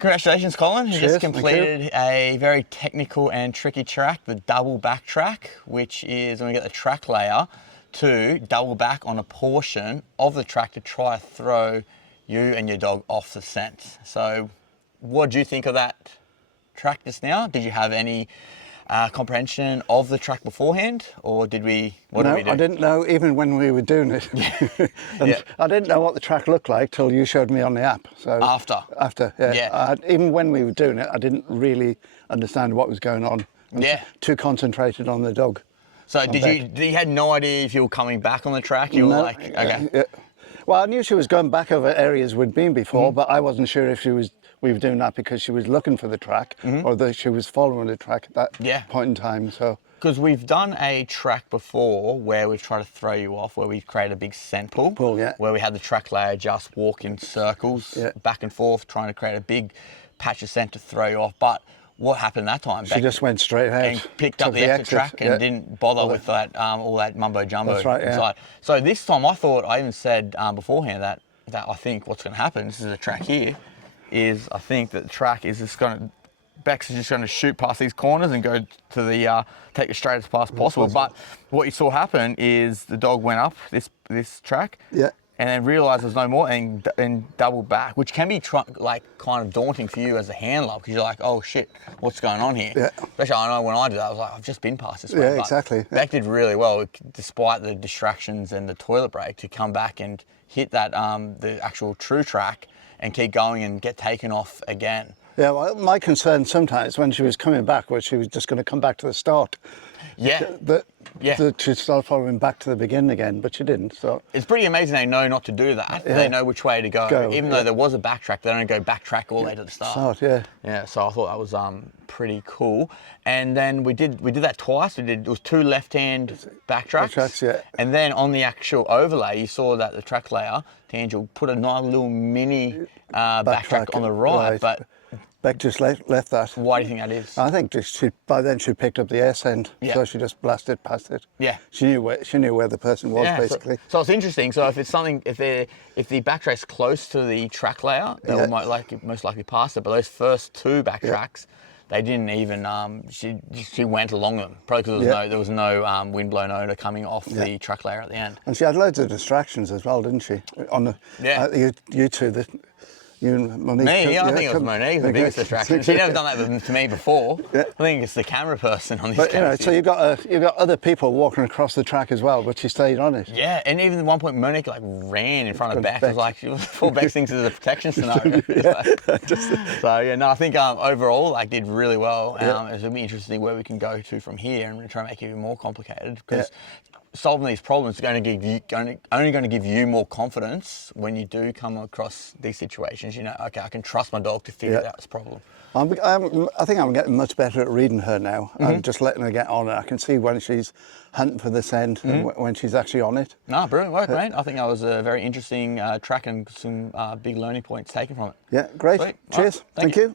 Congratulations, Colin. You Cheers, just completed a very technical and tricky track, the double back track, which is when we get the track layer to double back on a portion of the track to try to throw you and your dog off the scent. So what do you think of that track just now? Did you have any comprehension of the track beforehand, or did we, what did we do? I didn't know even when we were doing it. And I didn't know what the track looked like till you showed me on the app. So After, yeah. Even when we were doing it, I didn't really understand what was going on. Too concentrated on the dog. So you had no idea if you were coming back on the track? You were like, okay. Yeah. Well, I knew she was going back over areas we'd been before, but I wasn't sure if we were doing that because she was looking for the track or that she was following the track at that point in time. So because we've done a track before where we've tried to throw you off, where we create a big scent pool, where we had the track layer just walk in circles back and forth, trying to create a big patch of scent to throw you off. But what happened that time? She just went straight ahead and picked up the exit track and didn't bother with that all that mumbo jumbo inside. So this time I even said beforehand that I think what's going to happen, this is a track here, is I think that the track is just going to, Bex is just going to shoot past these corners and go to the, take the straightest path possible. But what you saw happen is the dog went up this track and then realised there's no more and doubled back, which can be like kind of daunting for you as a handler because you're like, oh shit, what's going on here? Especially I know when I did that, I was like, I've just been past this way. Yeah, exactly. Beck did really well, despite the distractions and the toilet break, to come back and hit that the actual true track and keep going and get taken off again. Yeah, well, my concern sometimes when she was coming back was she was just going to come back to the start. She'd start following back to the beginning again, but she didn't. So it's pretty amazing they know not to do that. They know which way to go. Even though there was a backtrack, they don't go backtrack all the way to the start. Yeah, so I thought that was pretty cool. And then we did that twice. It was 2 left-hand backtracks. And then on the actual overlay, you saw that the track layer, Tangel put a nice little mini backtrack on the right. But Beck just left that. Why do you think that is? I think by then she picked up the air scent, so she just blasted past it. She knew where the person was basically. So it's interesting. So if it's something, if the backtrack's close to the track layer, they will most likely pass it. But those first 2 backtracks, they didn't even. She went along them probably because there was no windblown odor coming off the track layer at the end. And she had loads of distractions as well, didn't she? On the you two. You and Monique. Me? I think it was Monique, the biggest distraction. She'd never done that to me before. I think it's the camera person on this camera. So you've got other people walking across the track as well, but she stayed on it. Yeah, and even at one point Monique ran in front of Beck. It was like, full Beck thinks it's a protection scenario. I think overall did really well. It's going to be interesting where we can go to from here and try and make it even more complicated because solving these problems is only going to give you more confidence when you do come across these situations. You know, okay, I can trust my dog to figure out this problem. I think I'm getting much better at reading her now. I'm just letting her get on it. I can see when she's hunting for the scent and when she's actually on it. No, brilliant work, mate. I think that was a very interesting track and some big learning points taken from it. Yeah, great. Sweet. Cheers. Thank you.